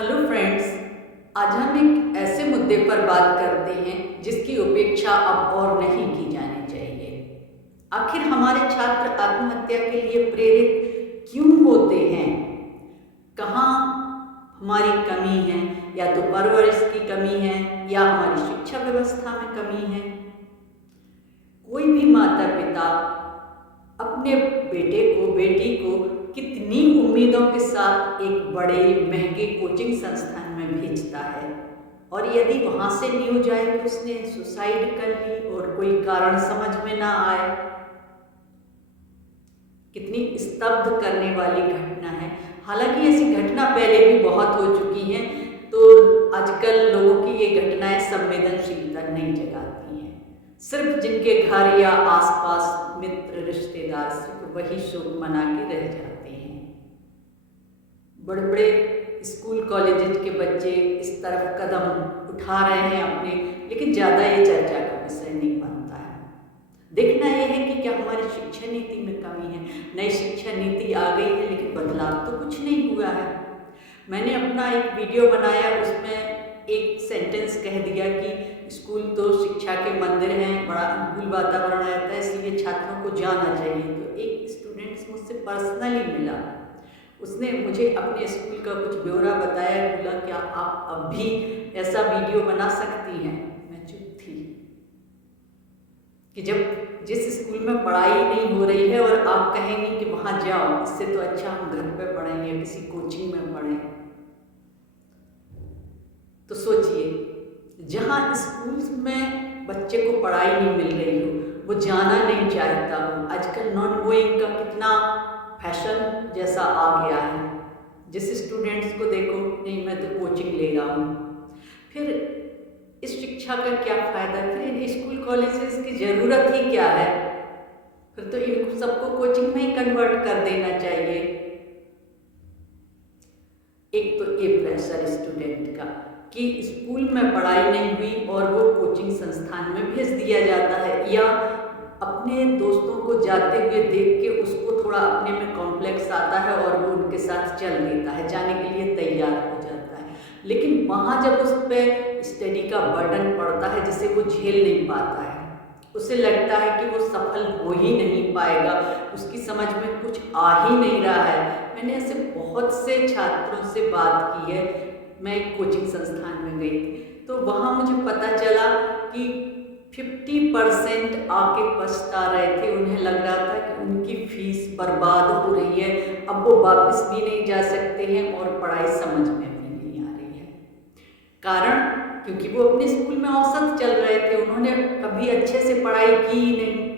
Hello friends. आज हम एक ऐसे मुद्दे पर बात करते हैं जिसकी उपेक्षा अब और नहीं की जानी चाहिए। आखिर हमारे छात्र आत्महत्या के लिए प्रेरित क्यों होते हैं? कहाँ हमारी कमी है? या तो परवरिश की कमी है या हमारी शिक्षा व्यवस्था में कमी है। कोई भी माता पिता अपने बेटे को बेटी को कितनी उम्मीदों के साथ एक बड़े महंगे कोचिंग संस्थान में भेजता है, और यदि वहाँ से न्यूज आए कि उसने सुसाइड कर ली और कोई कारण समझ में ना आए, कितनी स्तब्ध करने वाली घटना है। हालांकि ऐसी घटना पहले भी बहुत हो चुकी हैं, तो आजकल लोगों की ये घटनाएं संवेदनशीलता नहीं जगाती हैं। सिर्फ जिनके घर या आसपास मित्र रिश्तेदार सिर्फ वही शोक मना के रह जाते हैं। बड़े बड़े स्कूल कॉलेज के बच्चे इस तरफ कदम उठा रहे हैं अपने, लेकिन ज़्यादा ये चर्चा का विषय नहीं बनता है। देखना यह है कि क्या हमारी शिक्षा नीति में कमी है। नई शिक्षा नीति आ गई है लेकिन बदलाव तो कुछ नहीं हुआ है। मैंने अपना एक वीडियो बनाया, उसमें एक सेंटेंस कह दिया कि स्कूल तो शिक्षा के मंदिर हैं, बड़ा अनुकूल वातावरण रहता है, इसलिए छात्रों को जाना चाहिए। तो एक स्टूडेंट्स मुझसे पर्सनली मिला, उसने मुझे अपने स्कूल का कुछ ब्यौरा बताया, बोला क्या आप अब भी ऐसा वीडियो बना सकती हैं। मैं चुप थी कि जब जिस स्कूल में पढ़ाई नहीं हो रही है और आप कहेंगे कि वहाँ जाओ, इससे तो अच्छा हम घर पे पढ़ें या किसी कोचिंग में पढ़ें। तो सोचिए, जहाँ स्कूल में बच्चे को पढ़ाई नहीं मिल रही हो, वो जाना नहीं चाहता हो। आजकल नॉन गोइंग का कितना फैशन जैसा आ गया है। जिस स्टूडेंट्स को देखो, नहीं मैं तो कोचिंग ले रहा हूँ। फिर इस शिक्षा का क्या फ़ायदा? फिर इन स्कूल कॉलेजेस की ज़रूरत ही क्या है? फिर तो इन सबको कोचिंग में ही कन्वर्ट कर देना चाहिए। एक तो ये प्रेशर स्टूडेंट का कि स्कूल में पढ़ाई नहीं हुई और वो कोचिंग संस्थान में भेज दिया जाता है, या अपने दोस्तों को जाते हुए देख के उसको थोड़ा अपने में कॉम्प्लेक्स आता है और वो उनके साथ चल देता है, जाने के लिए तैयार हो जाता है। लेकिन वहाँ जब उस पर स्टडी का बर्डन पड़ता है जिसे वो झेल नहीं पाता है, उसे लगता है कि वो सफल हो ही नहीं पाएगा, उसकी समझ में कुछ आ ही नहीं रहा है। मैंने ऐसे बहुत से छात्रों से बात की है। मैं एक कोचिंग संस्थान में गई थी, तो वहाँ मुझे पता चला कि 50% आके पछता रहे थे। उन्हें लग रहा था कि उनकी फीस बर्बाद हो रही है, अब वो वापस भी नहीं जा सकते हैं और पढ़ाई समझ में भी नहीं आ रही है। कारण क्योंकि वो अपने स्कूल में औसत चल रहे थे, उन्होंने कभी अच्छे से पढ़ाई की ही नहीं।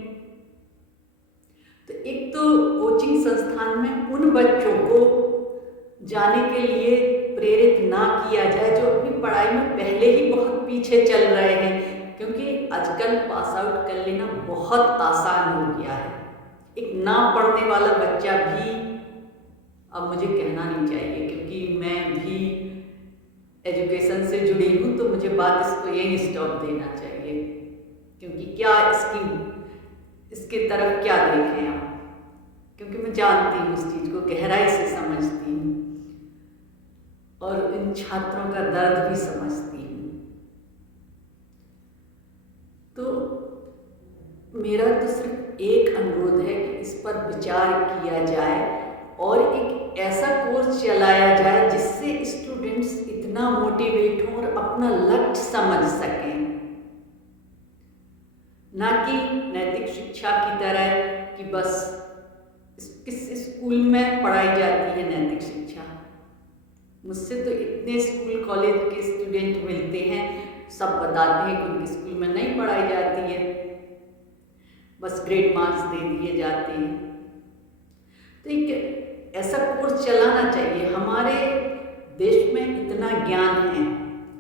तो एक तो कोचिंग संस्थान में उन बच्चों को जाने के लिए प्रेरित ना किया जाए जो अपनी पढ़ाई में पहले ही बहुत पीछे चल रहे हैं, क्योंकि आजकल पास आउट कर लेना बहुत आसान हो गया है। एक ना पढ़ने वाला बच्चा भी, अब मुझे कहना नहीं चाहिए क्योंकि मैं भी एजुकेशन से जुड़ी हूँ, तो मुझे बात इसको यही स्टॉप देना चाहिए, क्योंकि क्या इसके तरफ क्या देखें आप, क्योंकि मैं जानती हूँ इस चीज़ को, गहराई से समझती हूँ और इन छात्रों का दर्द भी समझती हूँ। तो मेरा तो सिर्फ एक अनुरोध है कि इस पर विचार किया जाए और एक ऐसा कोर्स चलाया जाए जिससे स्टूडेंट्स इतना मोटिवेट हों और अपना लक्ष्य समझ सकें, ना कि नैतिक शिक्षा की तरह कि बस किस स्कूल में पढ़ाई जाती है नैतिक शिक्षा। मुझसे तो इतने स्कूल कॉलेज के स्टूडेंट मिलते हैं, सब बताते हैं कि उनके स्कूल में नहीं पढ़ाई जाती है, बस ग्रेड मार्क्स दे दिए जाते हैं। तो एक ऐसा कोर्स चलाना चाहिए। हमारे देश में इतना ज्ञान है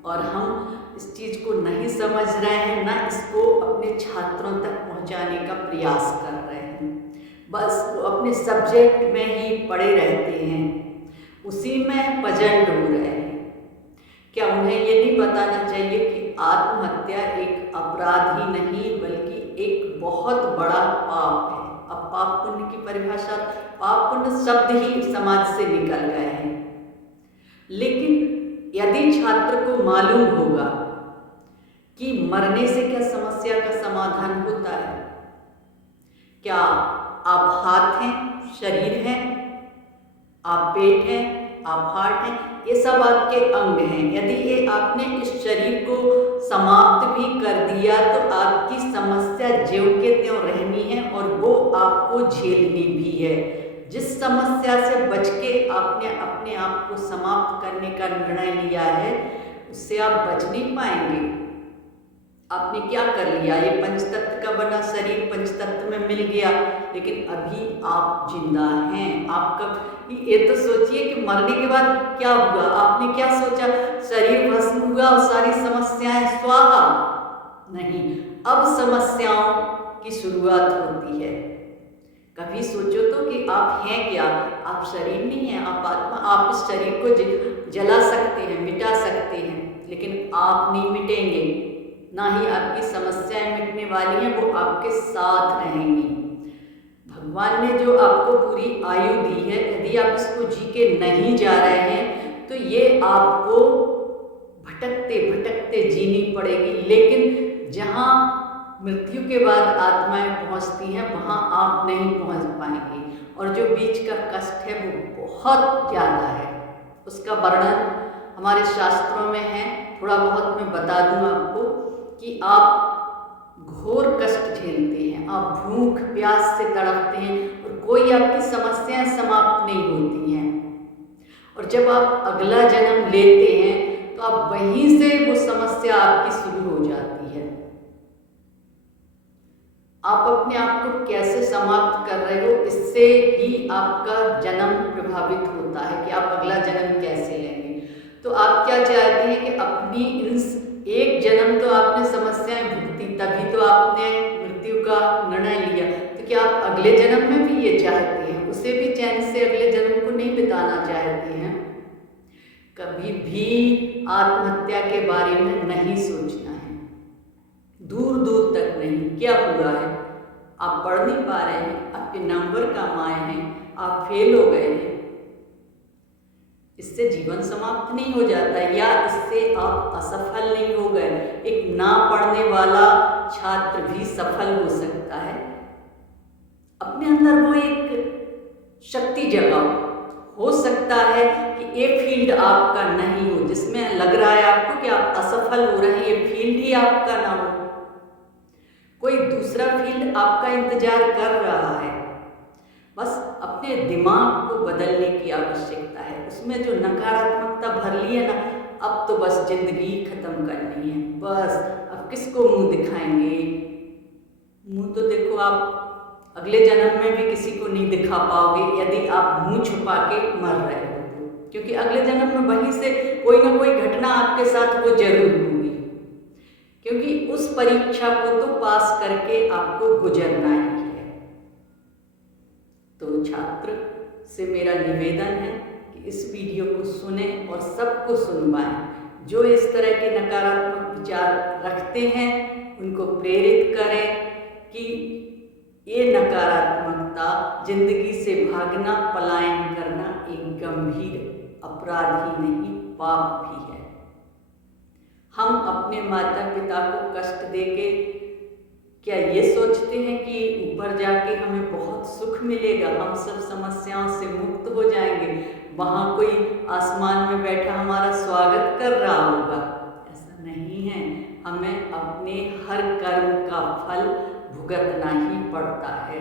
और हम इस चीज़ को नहीं समझ रहे हैं, ना इसको अपने छात्रों तक पहुंचाने का प्रयास कर रहे हैं। बस वो अपने सब्जेक्ट में ही पड़े रहते हैं, उसी में पजल हो रहे हैं। क्या उन्हें ये नहीं बताना चाहिए कि आत्महत्या एक अपराध ही नहीं बल्कि एक बहुत बड़ा पाप है? अब पाप पुण्य की परिभाषा, पाप पुण्य शब्द ही समाज से निकल गए हैं, लेकिन यदि छात्र को मालूम होगा कि मरने से क्या समस्या का समाधान होता है, क्या आप हाथ हैं, शरीर हैं, आप पेट हैं, आप हार्ट हैं, ये सब आपके अंग हैं। यदि ये आपने इस शरीर को समाप्त भी कर दिया तो आपकी समस्या ज्यों के त्यों रहनी है और वो आपको झेलनी भी है। जिस समस्या से बच के आपने अपने आप को समाप्त करने का निर्णय लिया है, उससे आप बच नहीं पाएंगे। आपने क्या कर लिया, ये पंचतत्व का बना शरीर पंचतत्व में मिल गया, लेकिन अभी आप जिंदा हैं। आपका ये तो सोचिए कि मरने के बाद क्या हुआ। आपने क्या सोचा, शरीर भस्म हुआ और सारी समस्याएं स्वाहा? नहीं, अब समस्याओं की शुरुआत होती है। कभी सोचो तो कि आप हैं क्या? आप शरीर नहीं है, आप आत्मा। आप इस शरीर को जला सकते हैं, मिटा सकते हैं, लेकिन आप नहीं मिटेंगे। ना ही आपकी समस्याएं मिटने वाली हैं, वो आपके साथ रहेंगी। भगवान ने जो आपको पूरी आयु दी है, यदि आप इसको जी के नहीं जा रहे हैं तो ये आपको भटकते भटकते जीनी पड़ेगी। लेकिन जहाँ मृत्यु के बाद आत्माएं पहुँचती हैं, वहाँ आप नहीं पहुँच पाएंगे। और जो बीच का कष्ट है वो बहुत ज़्यादा है। उसका वर्णन हमारे शास्त्रों में है, थोड़ा बहुत मैं बता दूँ आपको कि आप घोर कष्ट झेलते हैं, आप भूख प्यास से तड़पते हैं और कोई आपकी समस्याएं समाप्त नहीं होती हैं। और जब आप अगला जन्म लेते हैं तो आप वहीं से वो समस्या आपकी शुरू हो जाती है। आप अपने आप को कैसे समाप्त कर रहे हो, इससे ही आपका जन्म प्रभावित होता है कि आप अगला जन्म कैसे लेंगे। तो आप क्या चाहते हैं कि अपनी इस एक जन्म तो आपने समस्याएं भुगती, तभी तो आपने मृत्यु का निर्णय लिया, तो क्या आप अगले जन्म में भी ये चाहते हैं? उसे भी चैन से अगले जन्म को नहीं बिताना चाहते हैं? कभी भी आत्महत्या के बारे में नहीं सोचना है, दूर दूर तक नहीं। क्या हुआ है, आप पढ़ नहीं पा रहे हैं, आपके नंबर कम आए हैं, आप फेल हो गए हैं, इससे जीवन समाप्त नहीं हो जाता, या इससे आप असफल नहीं हो गए। एक ना पढ़ने वाला छात्र भी सफल हो सकता है। अपने अंदर वो एक शक्ति जगाओ। हो सकता है कि ये फील्ड आपका नहीं हो, जिसमें लग रहा है आपको कि आप असफल हो रहे हैं, ये फील्ड ही आपका ना हो। कोई दूसरा फील्ड आपका इंतजार कर रहा है। बस अपने दिमाग को बदलने की आवश्यकता है। उसमें जो नकारात्मकता भर ली है ना, अब तो बस जिंदगी खत्म करनी है। बस अब किसको मुंह दिखाएंगे? मुंह तो देखो, आप अगले जन्म में भी किसी को नहीं दिखा पाओगे यदि आप मुंह छुपा के मर रहे हो, क्योंकि अगले जन्म में वहीं से कोई ना कोई घटना आपके साथ वो जरूर होगी, क्योंकि उस परीक्षा को तो पास करके आपको गुजरना ही है। तो छात्र से मेरा निवेदन है कि इस वीडियो को सुने और सबको सुनवाएं। जो इस तरह के नकारात्मक विचार रखते हैं उनको प्रेरित करें कि ये नकारात्मकता, जिंदगी से भागना, पलायन करना एक गंभीर अपराध ही नहीं, पाप भी है। हम अपने माता पिता को कष्ट देके क्या ये सोचते हैं कि ऊपर जाके हमें बहुत सुख मिलेगा, हम सब समस्याओं से मुक्त हो जाएंगे, वहाँ कोई आसमान में बैठा हमारा स्वागत कर रहा होगा? ऐसा नहीं है। हमें अपने हर कर्म का फल भुगतना ही पड़ता है।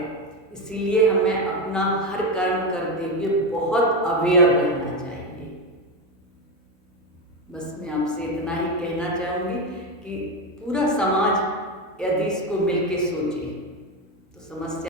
इसीलिए हमें अपना हर कर्म करते हुए बहुत अवेयर रहना चाहिए। बस मैं आपसे इतना ही कहना चाहूँगी कि पूरा समाज यदि इसको मिलके सोचे तो समस्या